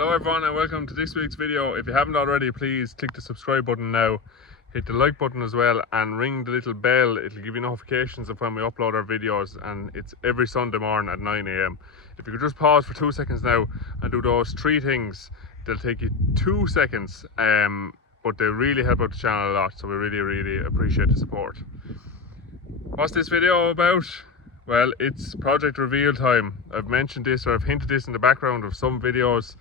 Hello everyone and welcome to this week's video. If you haven't already, please click the subscribe button now, hit the like button as well and ring the little bell. It'll give you notifications of when we upload our videos, and it's every Sunday morning at 9 AM. If you could just pause for 2 seconds now and do those 3 things, they'll take you 2 seconds, but they really help out the channel a lot, so we really appreciate the support. What's this video about? Well, it's project reveal time. I've mentioned this, or I've hinted this in the background of some videos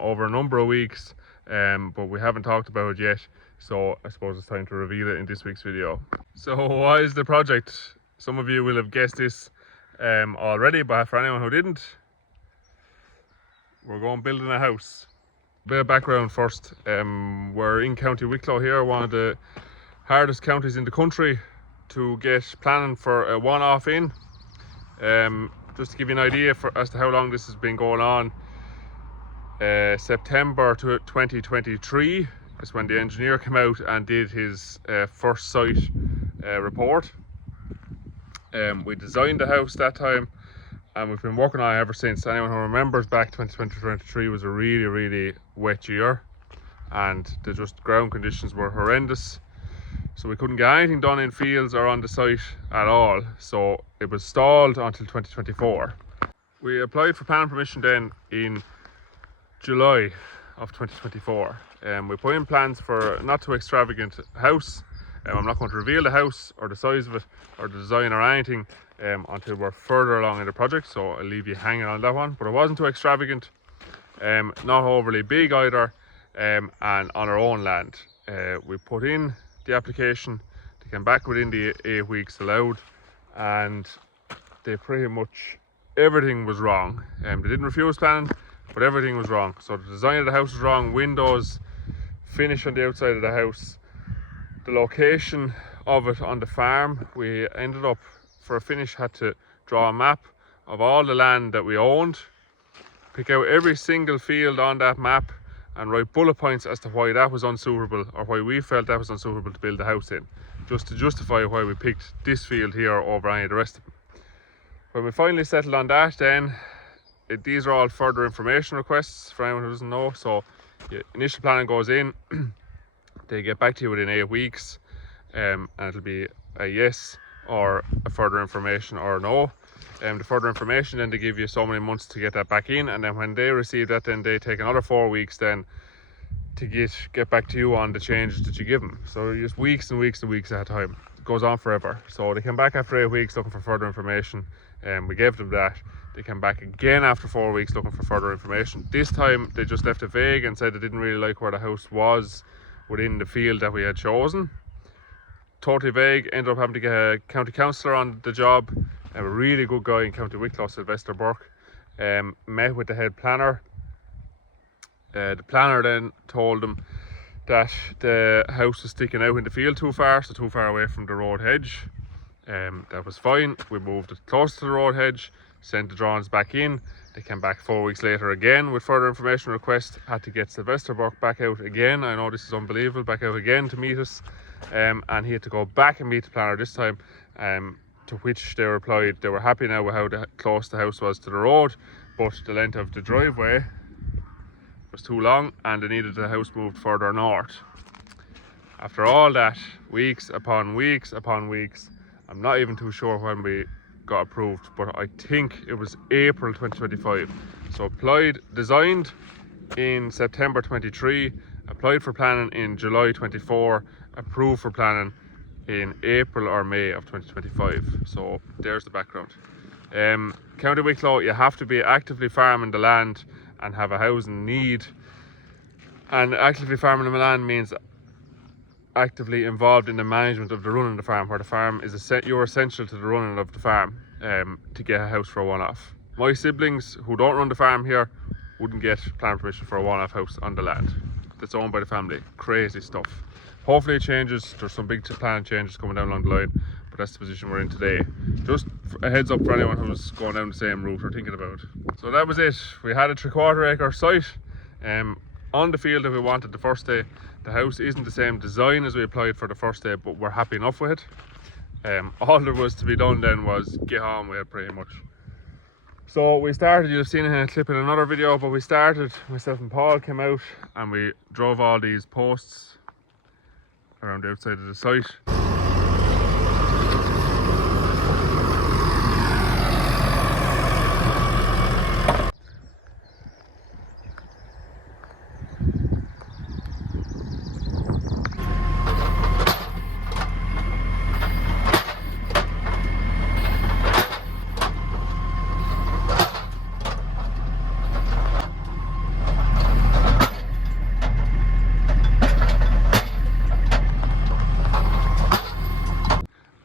over a number of weeks, but we haven't talked about it yet, so I suppose it's time to reveal it in this week's video. So why is the project? Some of you will have guessed this already, but for anyone who didn't, we're going building a house. A bit of background first. We're in County Wicklow here, one of the hardest counties in the country to get planning for a one-off in. Just to give you an idea as to how long this has been going on, September 2023 is when the engineer came out and did his first site report. We designed the house that time and we've been working on it ever since. Anyone who remembers back 2023 was a really wet year and the ground conditions were horrendous. So we couldn't get anything done in fields or on the site at all. So it was stalled until 2024. We applied for planning permission then in July of 2024. We put in plans for a not too extravagant house. I'm not going to reveal the house or the size of it or the design or anything until we're further along in the project. So I'll leave you hanging on that one. But it wasn't too extravagant, not overly big either, and on our own land. We put in the application, they came back within the 8 weeks allowed, and they pretty much everything was wrong. They didn't refuse planning, but everything was wrong. So the design of the house was wrong, windows, finish on the outside of the house, the location of it on the farm. We ended up, for a finish, had to draw a map of all the land that we owned, pick out every single field on that map and write bullet points as to why that was unsuitable, or why we felt that was unsuitable to build a house in, just to justify why we picked this field here over any of the rest of them. When we finally settled on that, then these are all further information requests for anyone who doesn't know. So initial planning goes in, they get back to you within 8 weeks, and it'll be a yes or a further information or no. The further information, then they give you so many months to get that back in, and then when they receive that, then they take another 4 weeks then to get back to you on the changes that you give them. So just weeks and weeks at a time. It goes on forever. So they came back after 8 weeks looking for further information, and we gave them that. They came back again after 4 weeks looking for further information. This time they just left it vague and said they didn't really like where the house was within the field that we had chosen. Totally vague. Ended up having to get a county councillor on the job, a really good guy in County Wicklow, Sylvester Burke. Met with the head planner. The planner then told them that the house was sticking out in the field too far away from the road hedge. That was fine. We moved it close to the road hedge, sent the drawings back in. They came back 4 weeks later again with further information request. Had to get Sylvester Burke back out again. I know this is unbelievable. Back out again to meet us, and he had to go back and meet the planner this time. To which they replied they were happy now with how close the house was to the road, but the length of the driveway was too long and they needed the house moved further north. After all that, weeks upon weeks, I'm not even too sure when we got approved, but I think it was April 2025. So designed in September 23, applied for planning in July 24, approved for planning in April or May of 2025. So there's the background. County Wicklow, you have to be actively farming the land and have a housing need. And actively farming the land means actively involved in the management of the running of the farm, where the farm is you're essential to the running of the farm to get a house for a one-off. My siblings who don't run the farm here wouldn't get planning permission for a one-off house on the land that's owned by the family. Crazy stuff. Hopefully it changes. There's some big plan changes coming down along the line, but that's the position we're in today. Just a heads up for anyone who's going down the same route or thinking about it. So that was it. We had a 3/4 acre site on the field that we wanted the first day. The house isn't the same design as we applied for the first day, but we're happy enough with it. All there was to be done then was get on with it pretty much. So we started, you've seen a clip in another video, but we started, myself and Paul came out and we drove all these posts around the outside of the site.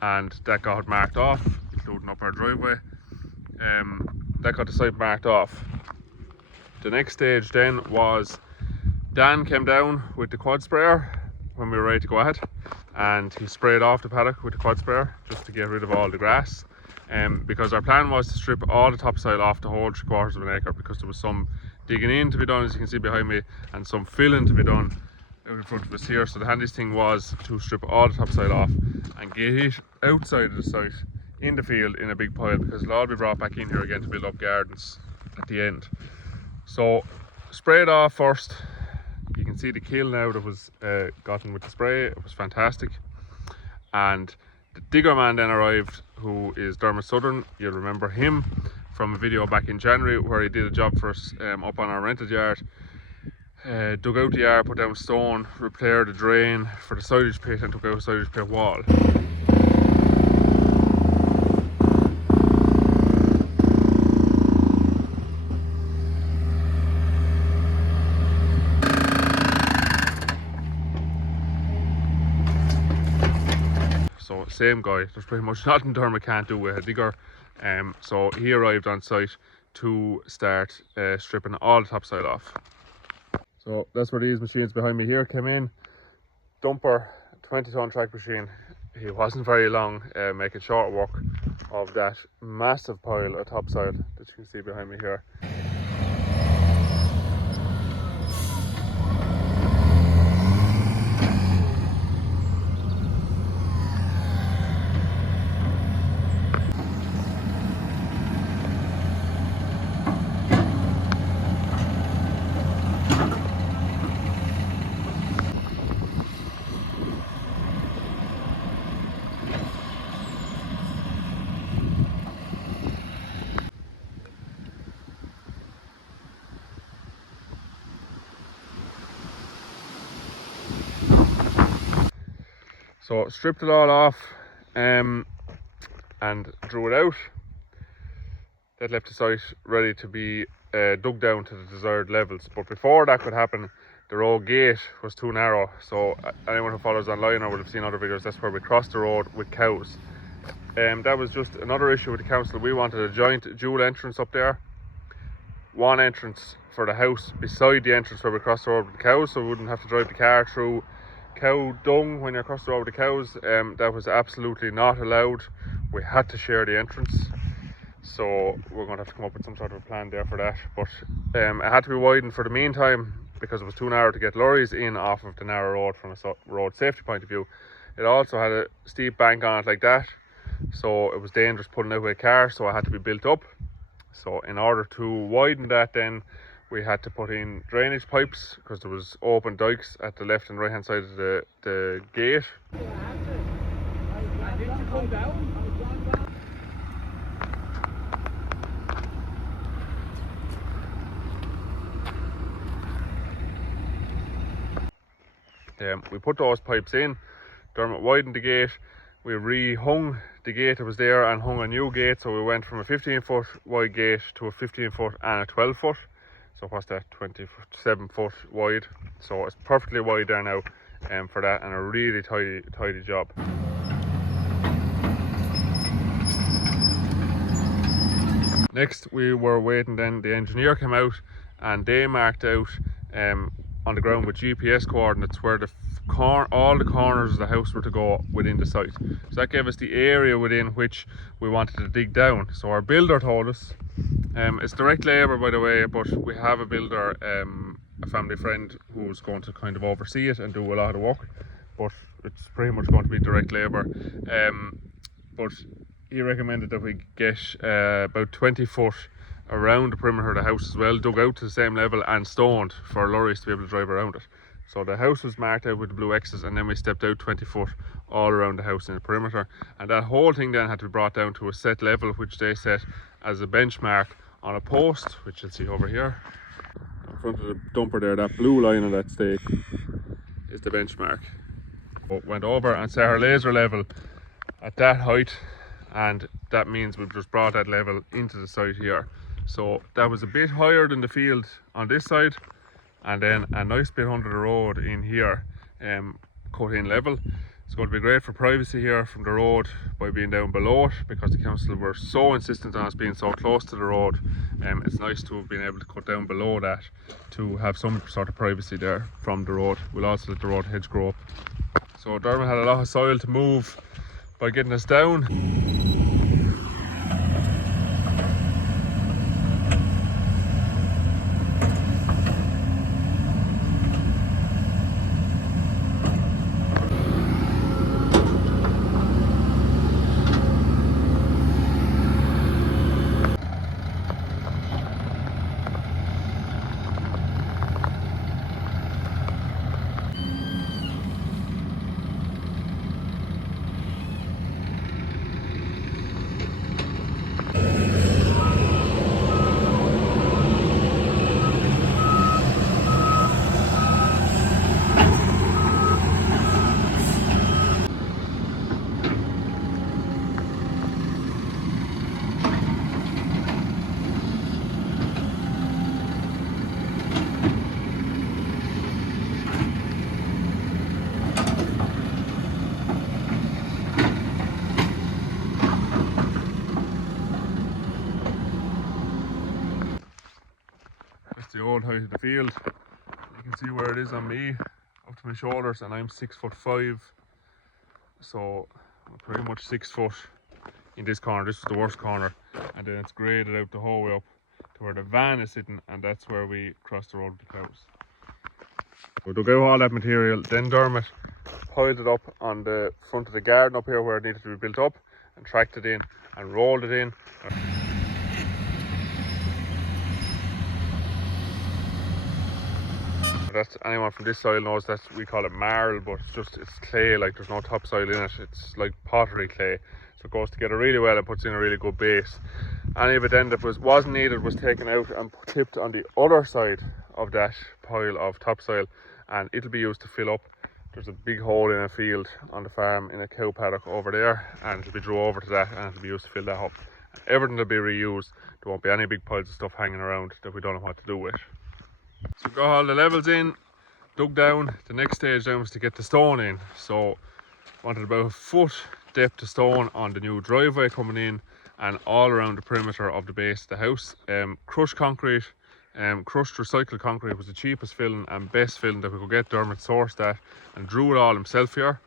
And that got marked off, including up our driveway. That got the site marked off. The next stage then was Dan came down with the quad sprayer when we were ready to go ahead, and he sprayed off the paddock with the quad sprayer just to get rid of all the grass. Because our plan was to strip all the topsoil off the whole 3/4 of an acre, because there was some digging in to be done, as you can see behind me, and some filling to be done out in front of us here. So the handiest thing was to strip all the topsoil off and get it outside of the site in the field in a big pile, because it'll all be brought back in here again to build up gardens at the end. So spray it off first. You can see the kill now that was gotten with the spray. It was fantastic. And the digger man then arrived, who is Dermot Southern. You'll remember him from a video back in January where he did a job for us up on our rented yard. Dug out the yard, put down stone, repaired the drain for the silage pit, and took out a silage pit wall. So same guy, there's pretty much nothing Dermot can't do with a digger. So he arrived on site to start stripping all the topsoil off. So that's where these machines behind me here came in. Dumper, 20-ton track machine. He wasn't very long making short work of that massive pile of topsoil that you can see behind me here. So stripped it all off and drew it out. That left the site ready to be dug down to the desired levels. But before that could happen, the road gate was too narrow. So anyone who follows online or would have seen other videos, that's where we crossed the road with cows. That was just another issue with the council. We wanted a joint dual entrance up there. One entrance for the house beside the entrance where we crossed the road with the cows, so we wouldn't have to drive the car through cow dung when you're across the road with the cows. That was absolutely not allowed. We had to share the entrance, so we're going to have to come up with some sort of a plan there for that. But it had to be widened for the meantime because it was too narrow to get lorries in off of the narrow road from a road safety point of view. It also had a steep bank on it like that, so it was dangerous pulling out with a car, so it had to be built up. So in order to widen that, then we had to put in drainage pipes because there was open dikes at the left and right hand side of the gate. We put those pipes in. Dermot widened the gate. We re-hung the gate that was there and hung a new gate, so we went from a 15-foot wide gate to a 15-foot and a 12-foot. So what's that, 27-foot wide? So it's perfectly wide there now for that, and a really tidy job. Next we were waiting, then the engineer came out and they marked out on the ground with GPS coordinates where all the corners of the house were to go within the site. So that gave us the area within which we wanted to dig down. So our builder told us, it's direct labour by the way, but we have a builder, a family friend, who's going to kind of oversee it and do a lot of work, but it's pretty much going to be direct labour. But he recommended that we get about 20 foot around the perimeter of the house as well, dug out to the same level and stoned for lorries to be able to drive around it. So the house was marked out with the blue X's, and then we stepped out 20 foot all around the house in the perimeter, and that whole thing then had to be brought down to a set level, which they set as a benchmark on a post, which you'll see over here in front of the dumper there. That blue line on that stake is the benchmark. Went over and set our laser level at that height, and that means we've just brought that level into the site here. So that was a bit higher than the field on this side, and then a nice bit under the road in here, cut in level. It's going to be great for privacy here from the road by being down below it, because the council were so insistent on us being so close to the road. It's nice to have been able to cut down below that to have some sort of privacy there from the road. We'll also let the road hedge grow up. So Dermot had a lot of soil to move by getting us down. The old height of the field. You can see where it is on me, up to my shoulders, and I'm 6'5", so I'm pretty much 6 foot in this corner. This is the worst corner, and then it's graded out the whole way up to where the van is sitting, and that's where we cross the road with the cows. We dug out all that material, then Dermot piled it up on the front of the garden up here where it needed to be built up, and tracked it in and rolled it in. That anyone from this soil knows that we call it marl, but it's clay, like there's no topsoil in it. It's like pottery clay, so it goes together really well and puts in a really good base. Any of it then that wasn't needed was taken out and tipped on the other side of that pile of topsoil, and it'll be used to fill up. There's a big hole in a field on the farm in a cow paddock over there, and it'll be drove over to that, and it'll be used to fill that up. Everything will be reused. There won't be any big piles of stuff hanging around that we don't know what to do with. So got all the levels in, dug down. The next stage down was to get the stone in. So wanted about a foot depth of stone on the new driveway coming in, and all around the perimeter of the base of the house. Crushed concrete, crushed recycled concrete was the cheapest filling and best filling that we could get. Dermot sourced that and drew it all himself here.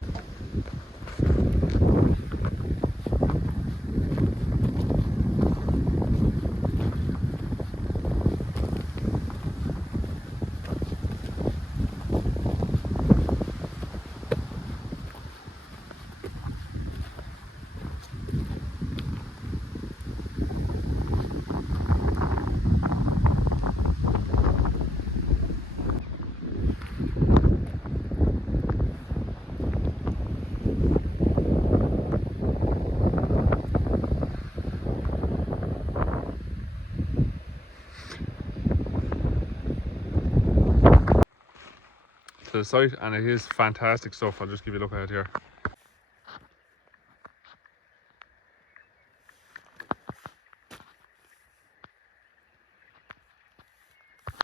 The site, and it is fantastic stuff. I'll just give you a look at it here.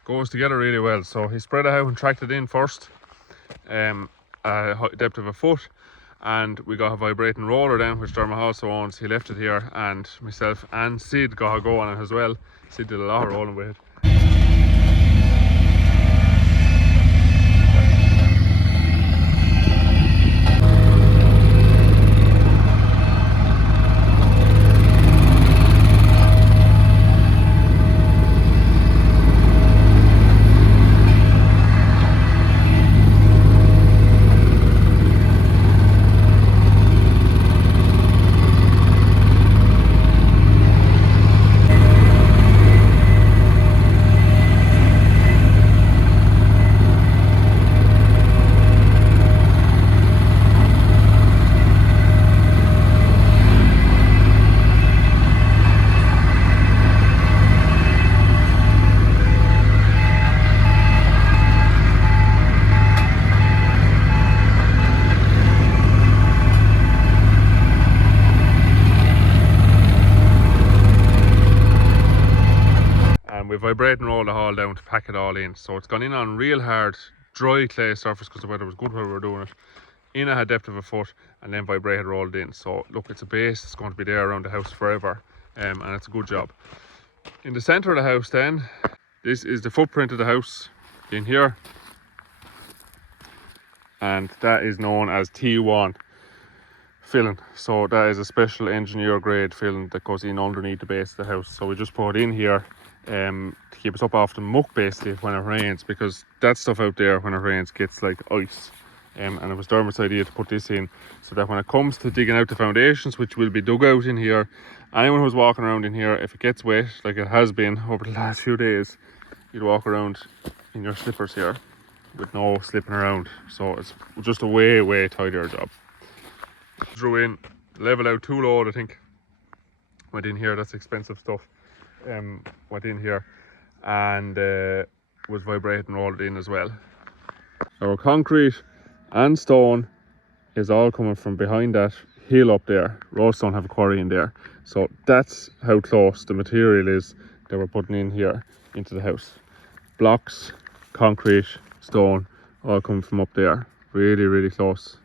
Goes together really well. So he spread it out and tracked it in first, a depth of a foot, and we got a vibrating roller down, which Dermot also owns. He left it here, and myself and Sid got a go on it as well. Sid did a lot of rolling with it. vibrate and roll the hall down to pack it all in. So it's gone in on real hard dry clay surface because the weather was good while we were doing it, in a depth of a foot, and then vibrated rolled in. So look, it's a base that's going to be there around the house forever, and it's a good job. In the centre of the house then, this is the footprint of the house in here, and that is known as T1 filling. So that is a special engineer grade filling that goes in underneath the base of the house. So we just put it in here to keep us up off the muck basically when it rains, because that stuff out there when it rains gets like ice. And it was Dermot's idea to put this in so that when it comes to digging out the foundations, which will be dug out in here, anyone who's walking around in here, if it gets wet like it has been over the last few days, you'd walk around in your slippers here with no slipping around. So it's just a way tidier job. Drew in, level out 2 load, I think, went in here. That's expensive stuff. Went in here and was vibrating rolled in as well. Our concrete and stone is all coming from behind that hill up there. Roadstone have a quarry in there, so that's how close the material is that we're putting in here into the house. Blocks, concrete, stone, all coming from up there. Really close.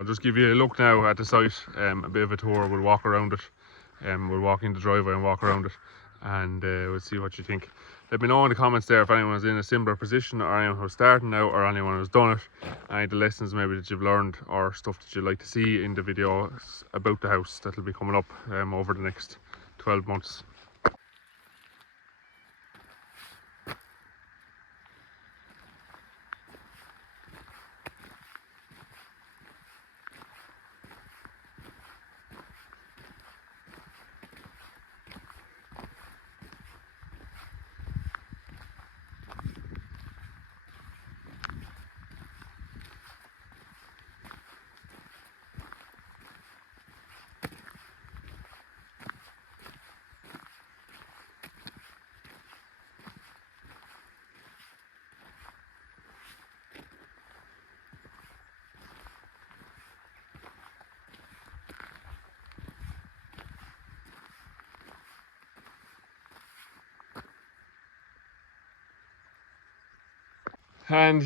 I'll just give you a look now at the site, a bit of a tour. We'll walk around it, we'll walk in the driveway and walk around it, and we'll see what you think. Let me know in the comments there if anyone's in a similar position, or anyone who's starting out, or anyone who's done it. Any of the lessons maybe that you've learned, or stuff that you'd like to see in the videos about the house that'll be coming up over the next 12 months. And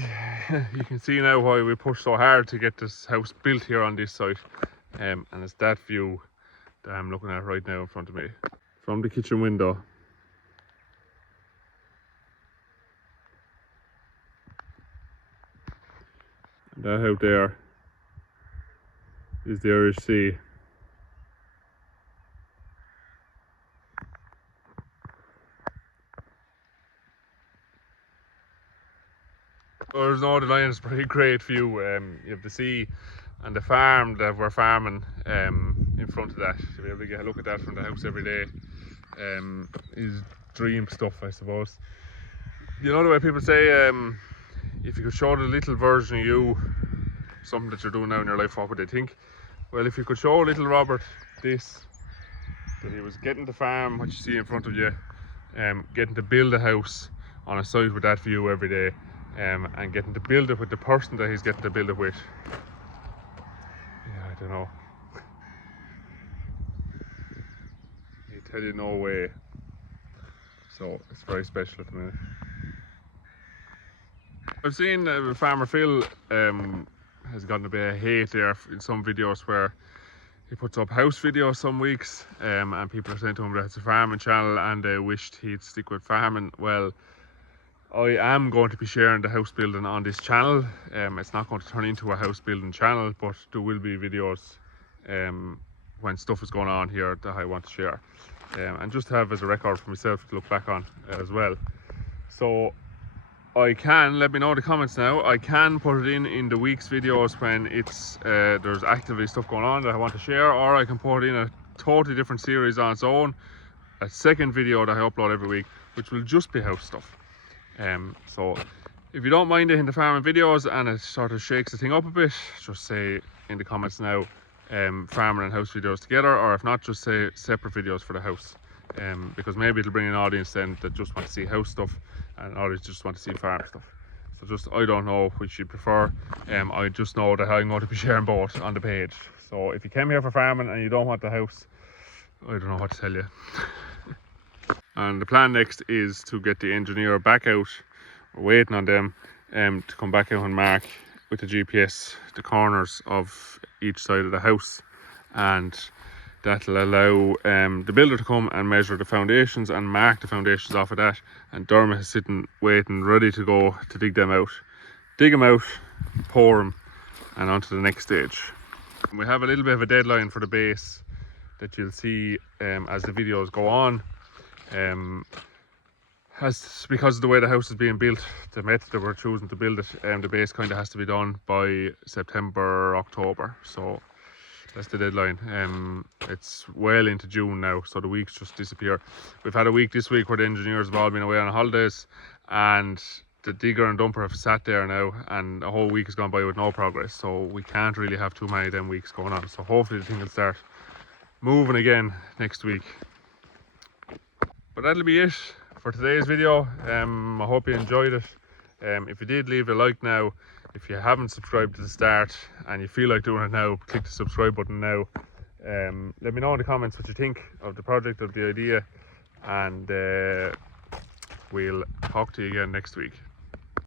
you can see now why we pushed so hard to get this house built here on this site, and it's that view that I'm looking at right now in front of me from the kitchen window. And that out there is the Irish Sea. There's no denying it's a pretty great view. You have the sea and the farm that we're farming in front of that. To be able to get a look at that from the house every day is dream stuff, I suppose. You know the way people say, if you could show the little version of you something that you're doing now in your life, what would they think? Well, if you could show little Robert this, that he was getting to farm, what you see in front of you, getting to build a house on a site with that view every day, and getting to build it with the person that he's getting to build it with. Yeah, I don't know. I tell you, no way. So it's very special at the minute. I've seen Farmer Phil has gotten a bit of hate there in some videos where he puts up house videos some weeks, and people are saying to him that it's a farming channel and they wished he'd stick with farming. Well, I am going to be sharing the house building on this channel. It's not going to turn into a house building channel, but there will be videos when stuff is going on here that I want to share, and just have as a record for myself to look back on as well. So I can, let me know in the comments now, I can put it in the week's videos when it's there's actively stuff going on that I want to share, or I can put it in a totally different series on its own, a second video that I upload every week, which will just be house stuff. So if you don't mind it in the farming videos and it sort of shakes the thing up a bit, just say in the comments now farming and house videos together, or if not, just say separate videos for the house, because maybe it'll bring an audience then that just want to see house stuff and others just want to see farm stuff. So just, I don't know which you prefer. I just know that I'm going to be sharing both on the page. So if you came here for farming and you don't want the house, I don't know what to tell you. And the plan next is to get the engineer back out. We're waiting on them to come back out and mark with the GPS the corners of each side of the house, and that'll allow the builder to come and measure the foundations and mark the foundations off of that, and Dermot is sitting waiting ready to go to dig them out, pour them, and on to the next stage. And we have a little bit of a deadline for the base that you'll see as the videos go on. Because of the way the house is being built, the method that we're choosing to build it, the base kind of has to be done by September, October. So that's the deadline. It's well into June now, so the weeks just disappear. We've had a week this week where the engineers have all been away on holidays, and the digger and dumper have sat there now, and a whole week has gone by with no progress. So we can't really have too many of them weeks going on. So hopefully the thing will start moving again next week. But that'll be it for today's video. I hope you enjoyed it. If you did, leave a like now. If you haven't subscribed to the start and you feel like doing it now, click the subscribe button now. Let me know in the comments what you think of the project, of the idea, and we'll talk to you again next week.